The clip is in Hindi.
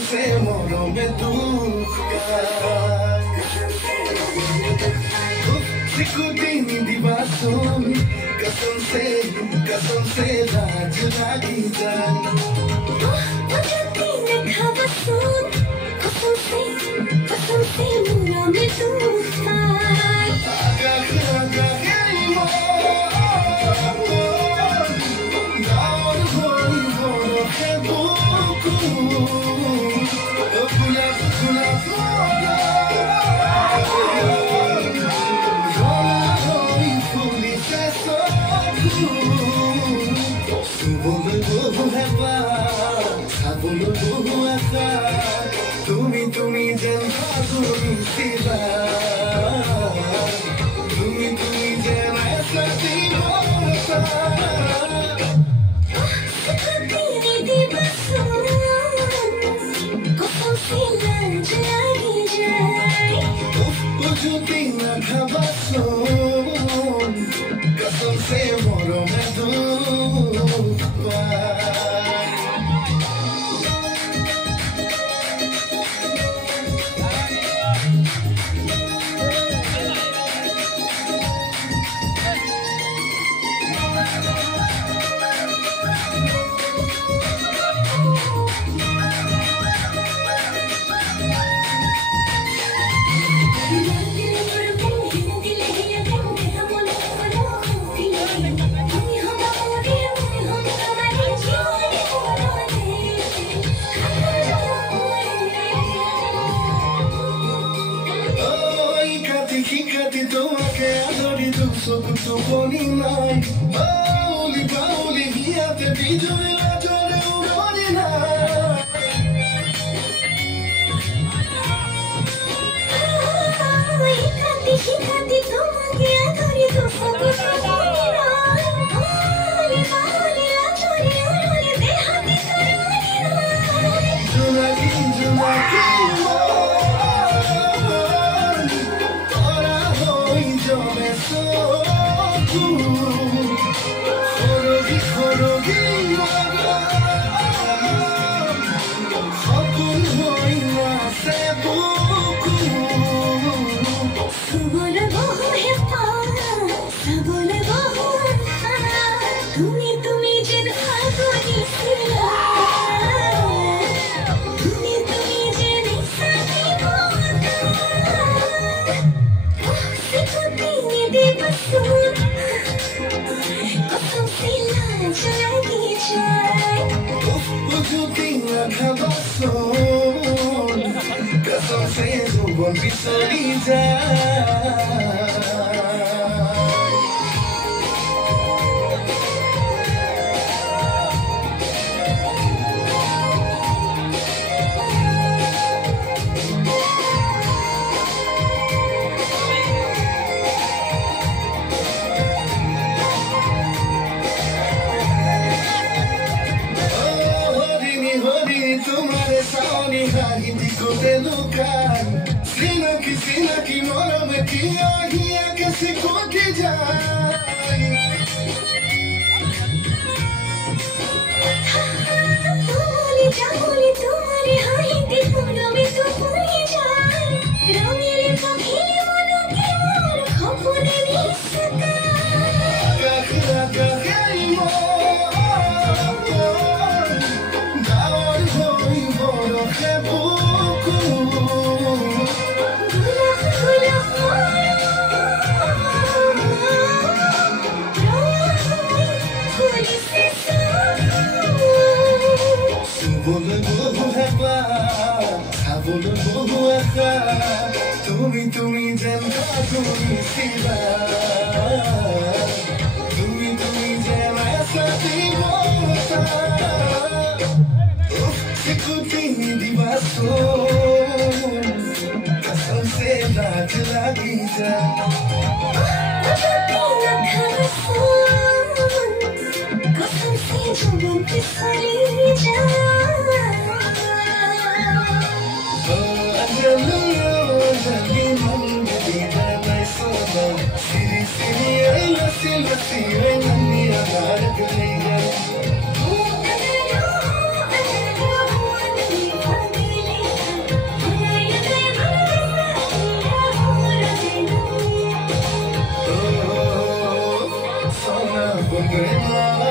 से मोरों में दुख सिकुड़ती दीवारों कसम से लाज लागी जाए कसम से मोरों में तूफान তুমি যেন তুমি যেন कसम से मोरों में दुख tu poninai Pauli hia te bijuri la jore uroninai Hikati tumake adori tu sabu poninai Pauli la jore urone behati karoninai Junaki tora hoi jome so कसम से जुबान बिसरी जाए तुम्हारे सामने हारी दिखो ते लुकार सीना की मोरों में किया हिया कैसे कोटी जाए तुम्हारे हारी दिखों में तो पूरी जाए रंगीले पखियों वालों की मोर खपुने नहीं सका তুমি যেন তুমি যেন सिकुड़ती दीवारों कसम से लाज लागी जाए कसम से जुबान पे सरी जाए না, ও প্রেমা